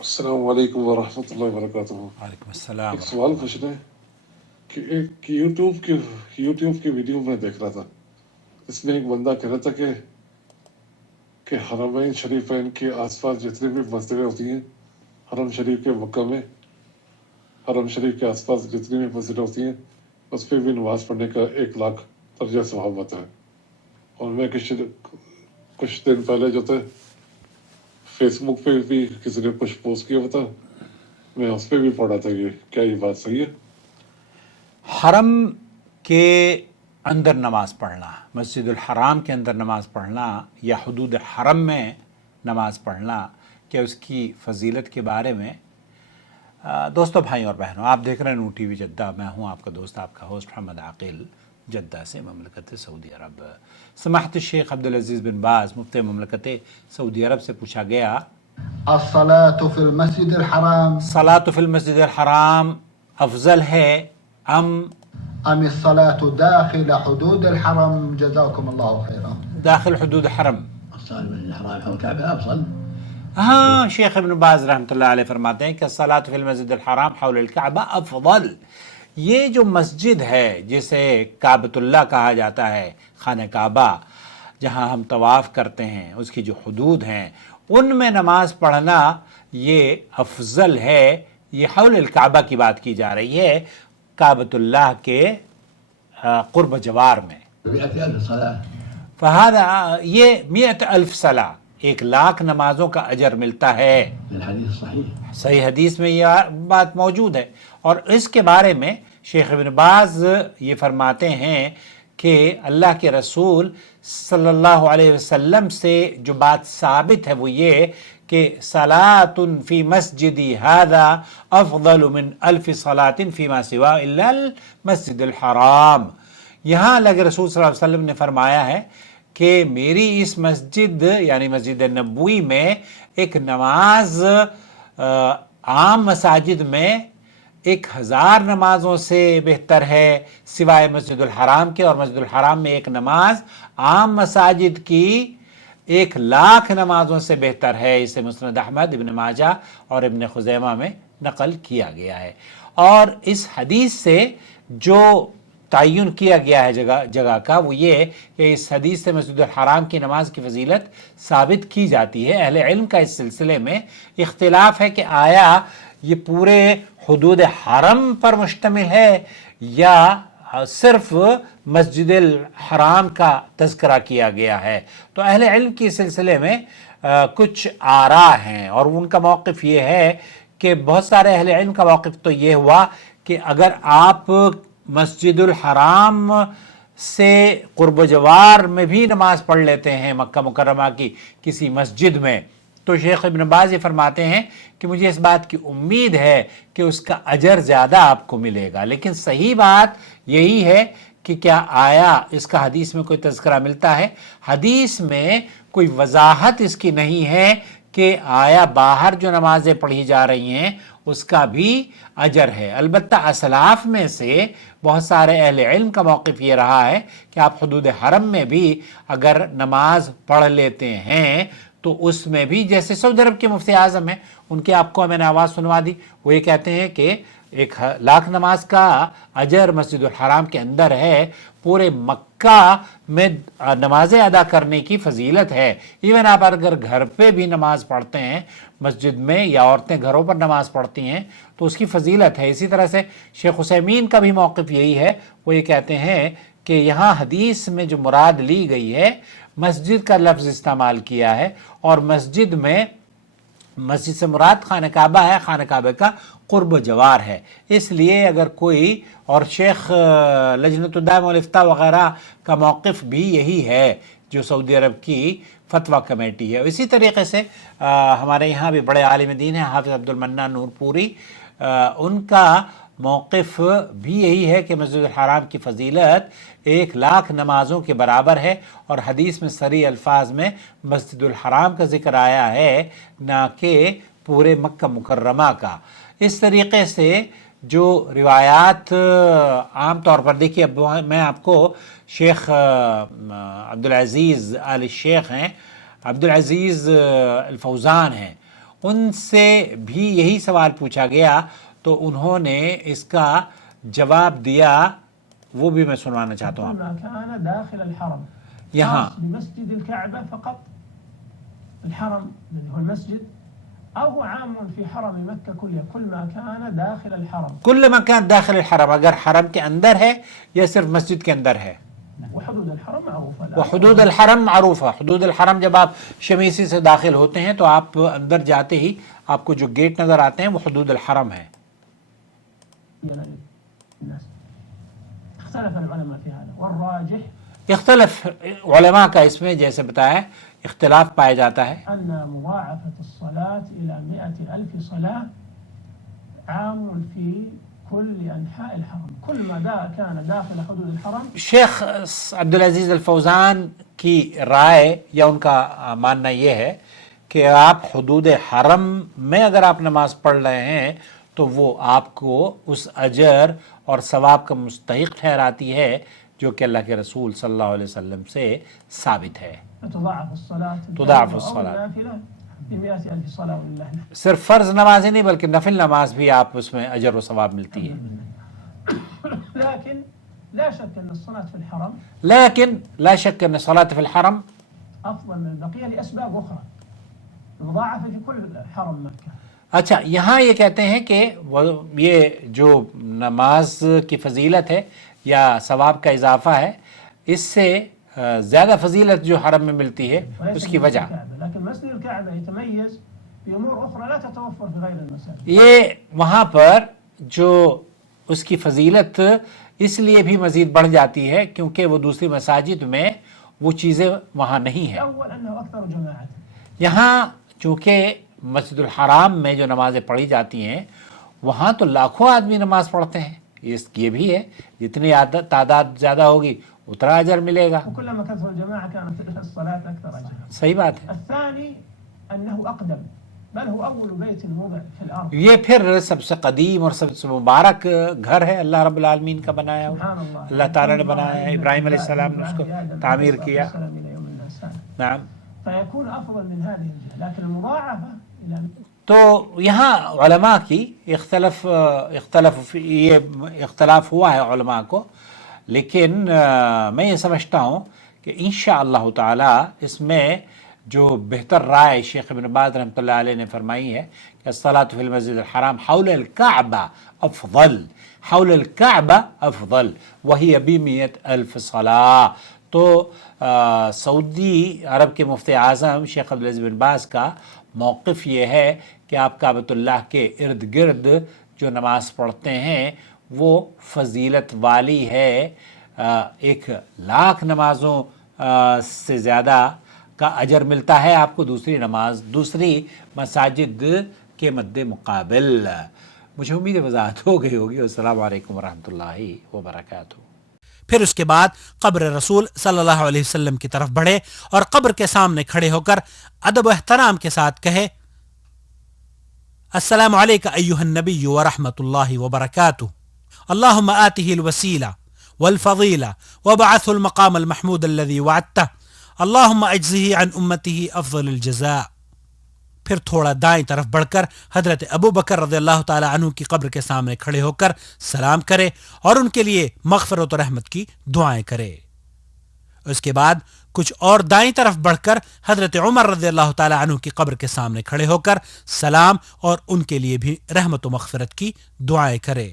السلام علیکم ورحمۃ اللہ وبرکاتہ۔ وعلیکم السلام ایک ورحمۃ سوال اللہ۔ پوچھنا ہے کہ ایک یوٹیوب کی ویڈیو میں دیکھ رہا تھا، اس میں ایک بندہ کہہ رہا تھا کہ حرمین شریفین کے آس پاس جتنی بھی مسجدیں ہوتی ہیں، حرم شریف کے مکہ میں حرم شریف کے آس پاس جتنی بھی مسجدیں ہوتی ہیں اس پہ بھی نماز پڑھنے کا 1,00,000 درجہ ثواب ہوتا ہے۔ اور میں کچھ دن پہلے جو تھے فیس بک پہ بھی کسی نے کچھ پوسٹ کیا ہوا تھا، میں اس پہ بھی پڑھا تھا۔ کیا یہ بات صحیح ہے؟ حرم کے اندر نماز پڑھنا، مسجد الحرام کے اندر نماز پڑھنا یا حدود حرم میں نماز پڑھنا، کیا اس کی فضیلت کے بارے میں دوستوں، بھائیوں اور بہنوں، آپ دیکھ رہے ہیں نو ٹی وی جدہ، میں ہوں آپ کا دوست، آپ کا ہوسٹ محمد عاقل، جدہ سے، مملکت سعودی عرب۔ سماحت الشیخ عبدالعزیز بن باز مفتی مملکت سعودی عرب سے پوچھا گیا، الصلاة في المسجد الحرام صلاۃ فی المسجد الحرام افضل ہے ام أم الصلاة داخل حدود الحرم؟ جزاكم الله خيرا. داخل حدود حرم؟ الصلاة في المسجد الحرام حول الكعبة أفضل. ہاں، شیخ ابن باز رحمۃ اللہ علیہ فرماتے ہیں کہ صلاۃ فی المسجد الحرام حول الکعبہ افضل۔ یہ جو مسجد ہے جسے کعبۃ اللہ کہا جاتا ہے، خانہ کعبہ جہاں ہم طواف کرتے ہیں، اس کی جو حدود ہیں ان میں نماز پڑھنا یہ افضل ہے۔ یہ حول الکعبہ کی بات کی جا رہی ہے، کعبۃ اللہ کے قرب جوار میں۔ 100,000 صلاة. فہذا یہ 100,000 صلاح، 1,00,000 نمازوں کا اجر ملتا ہے۔ في الحديث الصحيح. صحیح حدیث میں یہ بات موجود ہے، اور اس کے بارے میں شیخ ابن باز یہ فرماتے ہیں کہ اللہ کے رسول صلی اللہ علیہ وسلم سے جو بات ثابت ہے وہ یہ کہ صلاۃ فی مسجدی ھذا افضل من 1,000 صلاۃ فیما سوا الا المسجد الحرام۔ یہاں اللہ کے رسول صلی اللہ علیہ وسلم نے فرمایا ہے کہ میری اس مسجد یعنی مسجد نبوی میں ایک نماز عام مساجد میں 1,000 نمازوں سے بہتر ہے سوائے مسجد الحرام کے، اور مسجد الحرام میں ایک نماز عام مساجد کی 1,00,000 نمازوں سے بہتر ہے۔ اسے مسند احمد، ابن ماجہ اور ابن خزیمہ میں نقل کیا گیا ہے۔ اور اس حدیث سے جو تعین کیا گیا ہے جگہ کا وہ یہ کہ اس حدیث سے مسجد الحرام کی نماز کی فضیلت ثابت کی جاتی ہے۔ اہل علم کا اس سلسلے میں اختلاف ہے کہ آیا یہ پورے حدود حرم پر مشتمل ہے یا صرف مسجد الحرام کا تذکرہ کیا گیا ہے۔ تو اہل علم کی سلسلے میں کچھ آراء ہیں، اور ان کا موقف یہ ہے کہ بہت سارے اہل علم کا موقف تو یہ ہوا کہ اگر آپ مسجد الحرام سے قرب جوار میں بھی نماز پڑھ لیتے ہیں مکہ مکرمہ کی کسی مسجد میں، تو شیخ ابن باز یہ فرماتے ہیں کہ مجھے اس بات کی امید ہے کہ اس کا اجر زیادہ آپ کو ملے گا۔ لیکن صحیح بات یہی ہے کہ کیا آیا اس کا حدیث میں کوئی تذکرہ ملتا ہے؟ حدیث میں کوئی وضاحت اس کی نہیں ہے کہ آیا باہر جو نمازیں پڑھی جا رہی ہیں اس کا بھی اجر ہے۔ البتہ اسلاف میں سے بہت سارے اہل علم کا موقف یہ رہا ہے کہ آپ حدود حرم میں بھی اگر نماز پڑھ لیتے ہیں تو اس میں بھی، جیسے سعودی عرب کے مفتی اعظم ہیں، ان کی آپ کو میں نے آواز سنوا دی، وہ یہ کہتے ہیں کہ 1,00,000 نماز کا اجر مسجد الحرام کے اندر ہے، پورے مکہ میں نمازیں ادا کرنے کی فضیلت ہے۔ ایون آپ اگر گھر پہ بھی نماز پڑھتے ہیں مسجد میں، یا عورتیں گھروں پر نماز پڑھتی ہیں تو اس کی فضیلت ہے۔ اسی طرح سے شیخ عثیمین کا بھی موقف یہی ہے، وہ یہ کہتے ہیں کہ یہاں حدیث میں جو مراد لی گئی ہے مسجد کا لفظ استعمال کیا ہے، اور مسجد میں مسجد سے مراد خانہ کعبہ ہے، خانہ کعبہ کا قرب جوار ہے۔ اس لیے اگر کوئی، اور شیخ لجنۃ الدائمہ والافتاء وغیرہ کا موقف بھی یہی ہے جو سعودی عرب کی فتویٰ کمیٹی ہے۔ اسی طریقے سے ہمارے یہاں بھی بڑے عالم دین ہیں حافظ عبد المنان نور پوری، ان کا موقف بھی یہی ہے کہ مسجد الحرام کی فضیلت 1,00,000 نمازوں کے برابر ہے، اور حدیث میں صریح الفاظ میں مسجد الحرام کا ذکر آیا ہے نہ کہ پورے مکہ مکرمہ کا۔ اس طریقے سے جو روایات عام طور پر، دیکھیے اب میں آپ کو شیخ عبدالعزیز آل شیخ ہیں، عبدالعزیز الفوزان ہیں، ان سے بھی یہی سوال پوچھا گیا تو انہوں نے اس کا جواب دیا، وہ بھی میں سنوانا چاہتا ہوں كل ما كان داخل الحرم یہاں خاص بمسجد الكعبة فقط، الحرم الذي هو المسجد، أو عام في حرم مكة كله، كل ما كان داخل الحرم. کل مکان داخل الحرم، اگر حرم کے اندر ہے یا صرف مسجد کے اندر ہے. وحدود الحرم معروفة. وحدود الحرم معروف ہے، حدود الحرم جب آپ شمیسی سے داخل ہوتے ہیں تو آپ اندر جاتے ہی آپ کو جو گیٹ نظر آتے ہیں وہ حدود الحرم ہے. الناس اختلف العلماء في هذا، والراجح اختلف علماء کا اس میں جیسے بتایا اختلاف پایا جاتا ہے أن مضاعفة الصلاة إلى 100,000 صلاة عام في كل أنحاء الحرم، كل ما كان داخل حدود الحرم. شیخ عبدالعزیز الفوزان کی رائے یا ان کا ماننا یہ ہے کہ آپ حدود حرم میں اگر آپ نماز پڑھ رہے ہیں تو وہ آپ کو اس اجر اور ثواب کا مستحق ٹھہراتی ہے جو کہ اللہ کے رسول صلی اللہ علیہ وسلم سے ثابت ہے. تضاعف الصلاة تضاعف الصلاة. النافلة ب100,000 صلاة ولله الحمد. صرف فرض نماز ہی نہیں بلکہ نفل نماز بھی آپ اس میں اجر و ثواب ملتی ہے. لكن لا شك أن الصلاة في الحرم لیکن لا شک ان صلاۃ فی الحرم أفضل من البقية لأسباب أخرى مضاعفة في كل حرم مكة. اچھا یہاں یہ کہتے ہیں کہ یہ جو نماز کی فضیلت ہے یا ثواب کا اضافہ ہے اس سے زیادہ فضیلت جو حرم میں ملتی ہے اس کی وجہ لكن مسجد الكعبة يتميز بأمور أخرى لا تتوفر في غير المساجد. یہ وہاں پر جو اس کی فضیلت اس لیے بھی مزید بڑھ جاتی ہے کیونکہ وہ دوسری مساجد میں وہ چیزیں وہاں نہیں ہیں. أول أنه أكثر جماعة. یہاں چونکہ مسجد الحرام میں جو نمازیں پڑھی جاتی ہیں وہاں تو لاکھوں آدمی نماز پڑھتے ہیں، یہ بھی ہے جتنی تعداد زیادہ ہوگی اتنا اجر ملے گا. وكلما كثر الجماعة كانت الصلاة أكثر أجرا. صحیح بات ہے. الثاني أنه أقدم، بل هو أول بيت وضع في الأرض. یہ پھر سب سے قدیم اور سب سے مبارک گھر ہے اللہ رب العالمین کا بنایا ہوا. سبحان اللہ. اللہ تعالیٰ نے بنایا ہے، ابراہیم علیہ السلام نے اس کو تعمیر کیا. نعم. فيكون أفضل من هذه الجهة، لكن المضاعفة إلى تو یہاں علماء کی اختلاف ہوا ہے علماء کو، لیکن میں یہ سمجھتا ہوں کہ انشاءاللہ تعالی اس میں جو بہتر رائے شیخ ابن باز رحمۃ اللہ علیہ نے فرمائی ہے کہ الصلاۃ فی المسجد الحرام حول الکعبہ افضل، حول الکعبہ افضل وہی ب100,000 صلاح. تو سعودی عرب کے مفتی اعظم شیخ عبدالعزیز بن باز کا موقف یہ ہے کہ آپ کعبۃ اللہ کے ارد گرد جو نماز پڑھتے ہیں وہ فضیلت والی ہے، 1,00,000 نمازوں سے زیادہ کا اجر ملتا ہے آپ کو دوسری مساجد کے مد مقابل. مجھے امید وضاحت ہو گئی ہوگی. السلام علیکم ورحمۃ اللہ وبرکاتہ. پھر اس کے بعد قبر رسول صلی اللہ علیہ وسلم کی طرف بڑھے اور قبر کے سامنے کھڑے ہو کر ادب و احترام کے ساتھ کہے السلام علیک ایھا النبی ورحمۃ اللہ وبرکاتہ، اللہم آتہ الوسیلہ والفضیلہ وابعثہ المقام المحمود الذی وعدتہ، اللہم اجزہ عن امتہ افضل الجزاء. پھر تھوڑا دائیں طرف بڑھ کر حضرت ابو بکر رضی اللہ تعالی عنہ کی قبر کے سامنے کھڑے ہو کر سلام کرے اور ان کے لیے مغفرت و رحمت کی دعائیں کرے. اس کے بعد کچھ اور دائیں طرف بڑھ کر حضرت عمر رضی اللہ تعالی عنہ کی قبر کے سامنے کھڑے ہو کر سلام اور ان کے لیے بھی رحمت و مغفرت کی دعائیں کرے.